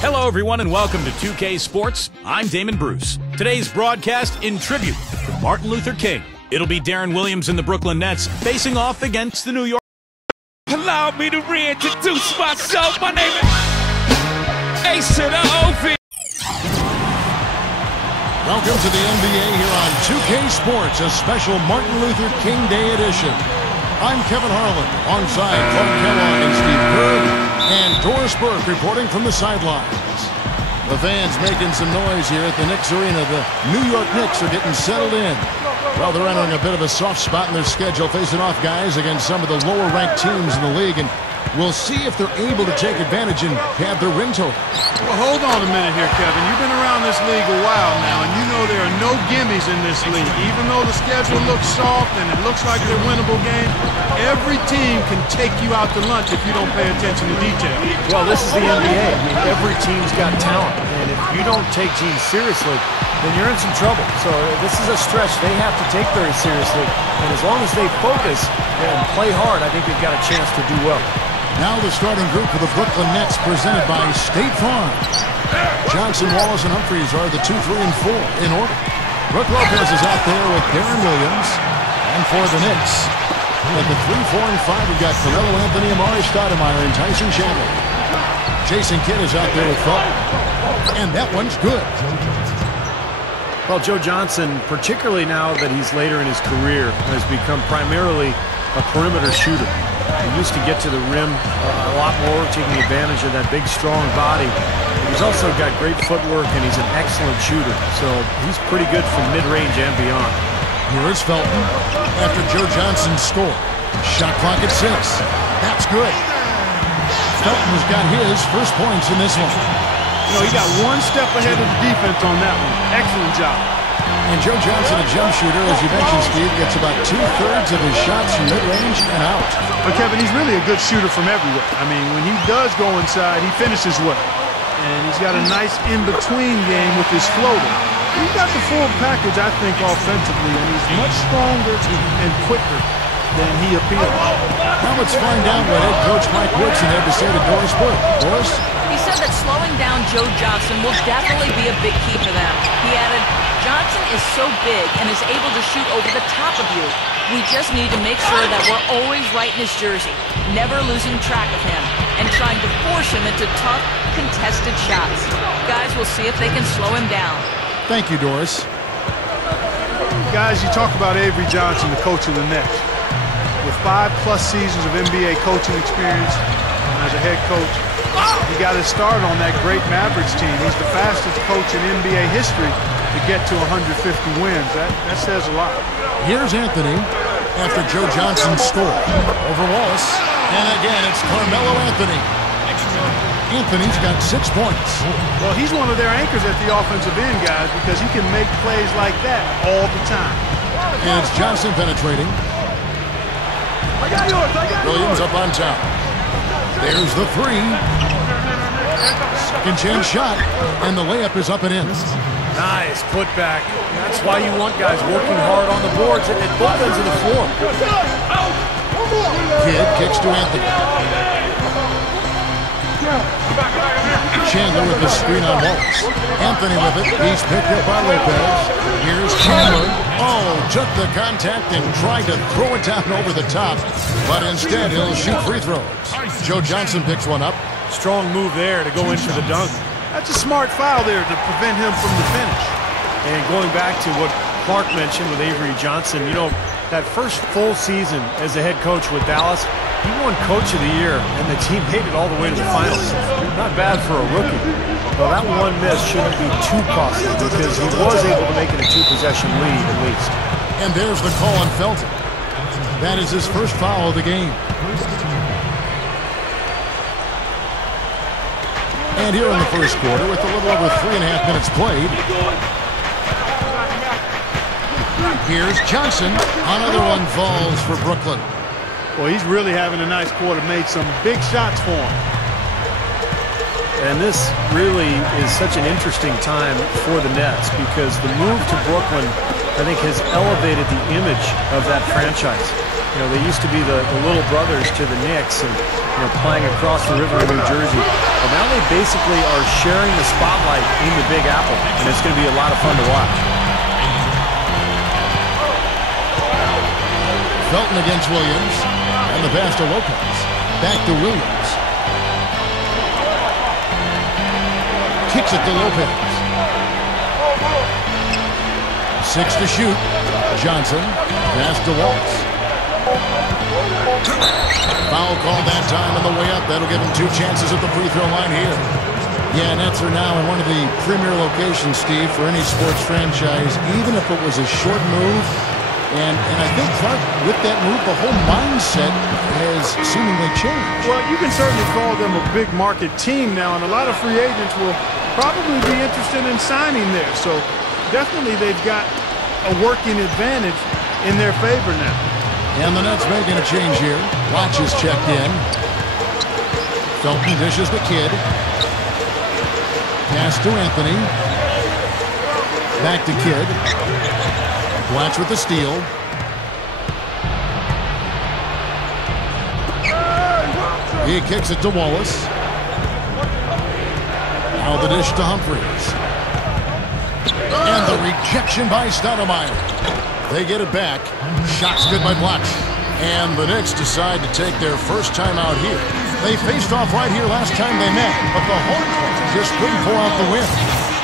Hello, everyone, and welcome to 2K Sports. I'm Damon Bruce. Today's broadcast in tribute to Martin Luther King. It'll be Darren Williams and the Brooklyn Nets facing off against the New York. Allow me to reintroduce myself. My name is Ace to the OV. Welcome to the NBA here on 2K Sports, a special Martin Luther King Day edition. I'm Kevin Harlan, alongside Clark Kellogg and Steve Kerr, and Doris Burke reporting from the sidelines. The fans making some noise here at the Knicks Arena. The New York Knicks are getting settled in. Well, they're entering a bit of a soft spot in their schedule, facing off guys against some of the lower-ranked teams in the league, and we'll see if they're able to take advantage and have their win total. Well, hold on a minute here, Kevin. You've been around this league a while now, and you know there are no gimmies in this league. Even though the schedule looks soft and it looks like they're winnable games, every team can take you out to lunch if you don't pay attention to detail. Well, this is the NBA. I mean, every team's got talent, and if you don't take teams seriously, then you're in some trouble. So this is a stretch they have to take very seriously, and as long as they focus and play hard, I think they've got a chance to do well. Now the starting group for the Brooklyn Nets, presented by State Farm. Johnson, Wallace, and Humphries are the 2, 3, and 4 in order. Brook Lopez is out there with Darren Williams. And for the Knicks, at the 3, 4, and 5, we've got Carmelo Anthony, Amari Stoudemire, and Tyson Chandler. Jason Kidd is out there with Fulton. And that one's good. Well, Joe Johnson, particularly now that he's later in his career, has become primarily a perimeter shooter. He used to get to the rim a lot more, taking advantage of that big, strong body. He's also got great footwork, and he's an excellent shooter. So he's pretty good from mid-range and beyond. Here is Felton after Joe Johnson's score. Shot clock at 6. That's good. Felton has got his first points in this one. You know, he got one step ahead of the defense on that one. Excellent job. And Joe Johnson, a jump shooter, as you mentioned, Steve, gets about 2/3 of his shots from mid-range and out. But, Kevin, he's really a good shooter from everywhere. I mean, when he does go inside, he finishes well. And he's got a nice in-between game with his floater. He's got the full package, I think, offensively, and he's much stronger and quicker than he appears. Now let's find out what head coach Mike Woodson had to say to Doris Burke. Doris? He said that slowing down Joe Johnson will definitely be a big key for them. He added, Johnson is so big and is able to shoot over the top of you. We just need to make sure that we're always right in his jersey, never losing track of him, and trying to force him into tough, contested shots. Guys, we'll see if they can slow him down. Thank you, Doris. Guys, you talk about Avery Johnson, the coach of the Nets. With 5+ seasons of NBA coaching experience as a head coach, he got his start on that great Mavericks team. He's the fastest coach in NBA history to get to 150 wins. That says a lot. Here's Anthony after Joe Johnson's score over Wallace. And again, it's Carmelo Anthony. Anthony's got 6 points. Well, he's one of their anchors at the offensive end, guys, because he can make plays like that all the time. And it's Johnson penetrating. Williams up on top. There's the 3. Second chance shot, and the layup is up and in. Nice putback. That's why you want guys working hard on the boards at both ends of the floor. Kidd kicks to Anthony. Chandler with the screen on Wallace. Anthony with it. He's picked up by Lopez. Here's Chandler. Oh, took the contact and tried to throw it down over the top. But instead, he'll shoot free throws. Joe Johnson picks one up. Strong move there to go in for the dunk. That's a smart foul there to prevent him from the finish. And going back to what Clark mentioned with Avery Johnson, you know, that first full season as a head coach with Dallas, he won Coach of the Year, and the team made it all the way to the finals. Not bad for a rookie. Well, that one miss shouldn't be too costly because he was able to make it a 2-possession lead at least. And there's the call on Felton. That is his first foul of the game. And here in the first quarter, with a little over 3.5 minutes played, here's Johnson. Another one falls for Brooklyn. Well, he's really having a nice quarter, made some big shots for him. And this really is such an interesting time for the Nets because the move to Brooklyn, I think, has elevated the image of that franchise. You know, they used to be the little brothers to the Knicks and, you know, playing across the river in New Jersey. But now they basically are sharing the spotlight in the Big Apple, and it's going to be a lot of fun to watch. Felton against Williams, and the pass to Lopez. Back to Williams. Kicks it to Lopez. 6 to shoot. Johnson. Pass to Waltz. Foul called that time on the way up. That'll give him 2 chances at the free throw line here. Yeah, Nets are now in one of the premier locations, Steve, for any sports franchise, even if it was a short move. And I think, Clark, with that move, the whole mindset has seemingly changed. Well, you can certainly call them a big market team now, and a lot of free agents will probably be interested in signing there. So definitely they've got a working advantage in their favor now. And the Nets making a change here. Watch is checked in. Felton dishes the kid. Pass to Anthony. Back to Kidd. Blatch with the steal. He kicks it to Wallace. Now the dish to Humphries. And the rejection by Stoudemire. They get it back. Shot's good by Blatch. And the Knicks decide to take their first time out here. They faced off right here last time they met, but the home court just couldn't pull out the win.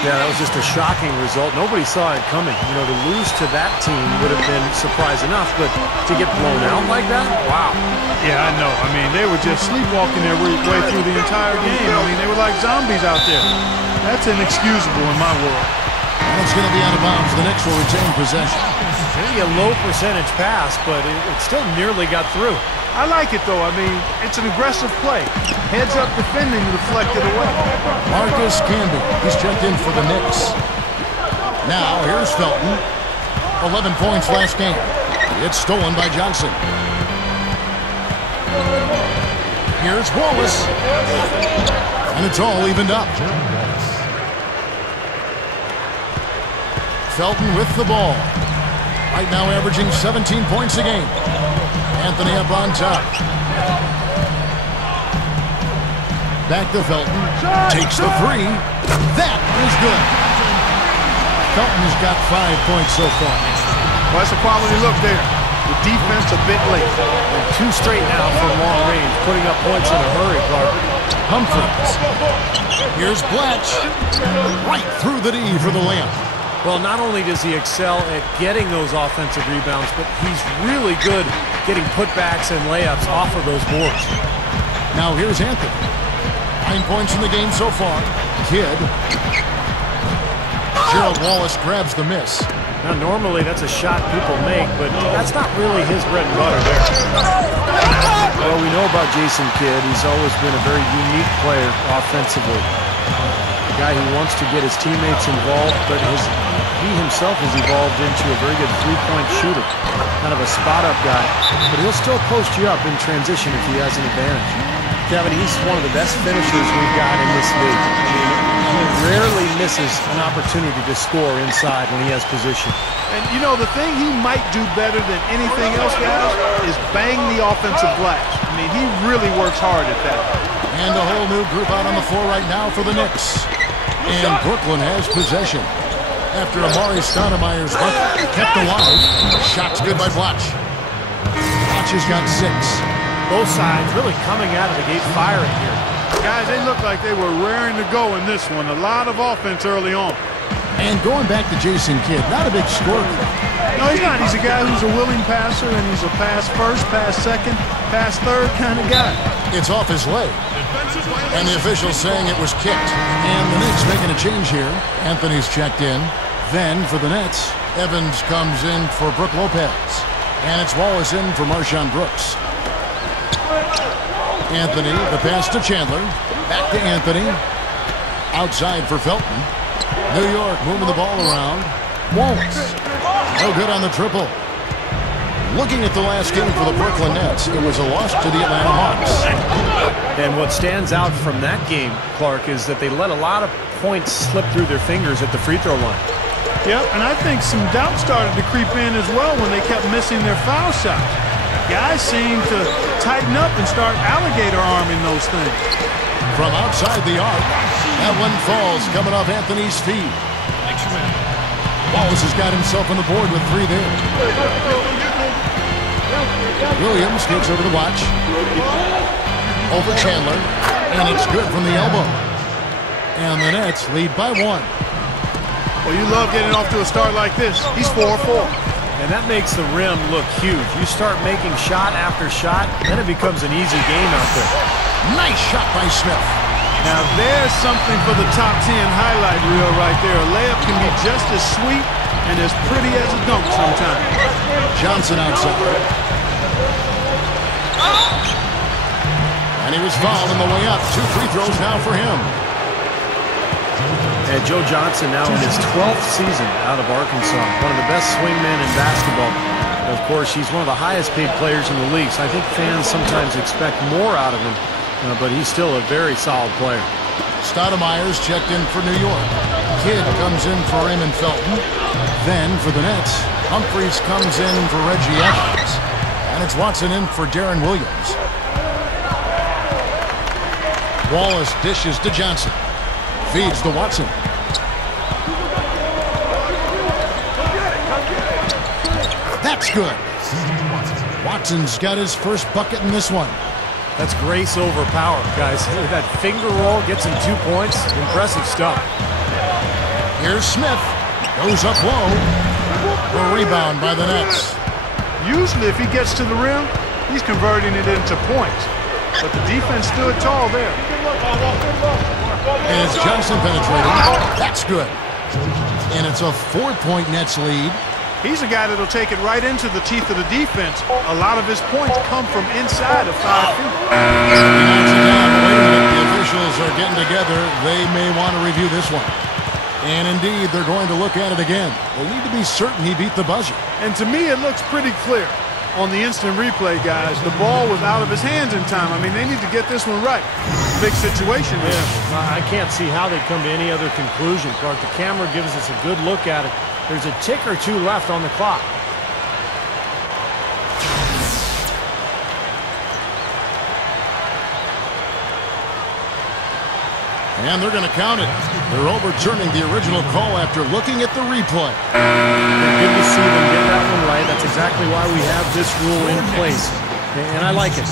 Yeah, that was just a shocking result. Nobody saw it coming. You know, to lose to that team would have been surprise enough, but to get blown out like that, wow. Yeah, I know. I mean, they were just sleepwalking their way through the entire game. I mean, they were like zombies out there. That's inexcusable in my world. And it's going to be out of bounds. The Knicks will retain possession. Maybe a low percentage pass, but it still nearly got through. I like it, though. I mean, it's an aggressive play. Heads up defending, deflected away. Marcus Camby, he's checked in for the Knicks. Now, here's Felton. 11 points last game. It's stolen by Johnson. Here's Wallace. And it's all evened up. Felton with the ball. Right now averaging 17 points a game. Anthony up on top. Back to Felton. Takes the 3. That is good. Felton's got 5 points so far. Well, that's a quality look there. The defense a bit late. And 2 straight now from long range, putting up points in a hurry, Clark. Humphries. Here's Blatch. Right through the D for the layup. Well, not only does he excel at getting those offensive rebounds, but he's really good getting putbacks and layups off of those boards. Now here's Anthony. 9 points in the game so far. Kidd. Gerald Wallace grabs the miss. Now, normally that's a shot people make, but that's not really his bread and butter there. Well, we know about Jason Kidd. He's always been a very unique player offensively. A guy who wants to get his teammates involved, but he himself has evolved into a very good three-point shooter. Kind of a spot-up guy, but he'll still post you up in transition if he has an advantage. Kevin, he's one of the best finishers we've got in this league. I mean, he rarely misses an opportunity to score inside when he has position. And, you know, the thing he might do better than anything else, guys, is bang the offensive glass. I mean, he really works hard at that. And a whole new group out on the floor right now for the Knicks. And Brooklyn has possession. After Amari Stoudemire's bucket kept alive. Shot's good by Blatch. Blatch has got 6. Both sides really coming out of the gate firing here. Guys, they look like they were raring to go in this one. A lot of offense early on. And going back to Jason Kidd, not a big scorer. No, he's not. He's a guy who's a willing passer, and he's a pass first, pass second, pass third kind of guy. It's off his leg. And the official's saying it was kicked. And the Knicks making a change here. Anthony's checked in. Then for the Nets, Evans comes in for Brook Lopez. And it's Wallace in for Marshawn Brooks. Anthony, the pass to Chandler. Back to Anthony. Outside for Felton. New York moving the ball around. Wallace. No good on the triple. Looking at the last game for the Brooklyn Nets, it was a loss to the Atlanta Hawks. And what stands out from that game, Clark, is that they let a lot of points slip through their fingers at the free throw line. Yep, and I think some doubt started to creep in as well when they kept missing their foul shots. Guys seem to tighten up and start alligator arming those things. From outside the arc, that one falls coming off Anthony's feet. Wallace has got himself on the board with 3 there. Williams gets over the watch. Over Chandler, and it's good from the elbow. And the Nets lead by 1. Well, you love getting off to a start like this. He's 4-4. And that makes the rim look huge. You start making shot after shot, then it becomes an easy game out there. Nice shot by Smith. Now there's something for the top 10 highlight reel right there. A layup can be just as sweet and as pretty as a dunk sometimes. Johnson outside. And he was fouled on the way up. 2 free throws now for him. And Joe Johnson now in his 12th season out of Arkansas. One of the best swingmen in basketball. And of course, he's one of the highest paid players in the league. So I think fans sometimes expect more out of him. But he's still a very solid player. Stoudemire's checked in for New York. Kidd comes in for Raymond Felton. Then for the Nets, Humphreys comes in for Reggie Evans. And it's Watson in for Darren Williams. Wallace dishes to Johnson. Feeds to Watson. That's good. Watson's got his first bucket in this one. That's grace over power, guys. That finger roll gets him 2 points. Impressive stuff. Here's Smith. Goes up low. A rebound by the Nets. Usually if he gets to the rim, he's converting it into points. But the defense stood tall there. And it's Johnson penetrating. That's good. And it's a 4-point Nets lead. He's a guy that'll take it right into the teeth of the defense. A lot of his points come from inside of 5 feet. He knocks it down. Wait a minute. The officials are getting together. They may want to review this one. And indeed, they're going to look at it again. They need to be certain he beat the buzzer. And to me, it looks pretty clear on the instant replay, guys. The ball was out of his hands in time. I mean, they need to get this one right. Big situation here. Yeah, I can't see how they'd come to any other conclusion, Clark. The camera gives us a good look at it. There's a tick or 2 left on the clock. And they're going to count it. They're overturning the original call after looking at the replay. Good to see them get that one right. That's exactly why we have this rule in place. And I like it.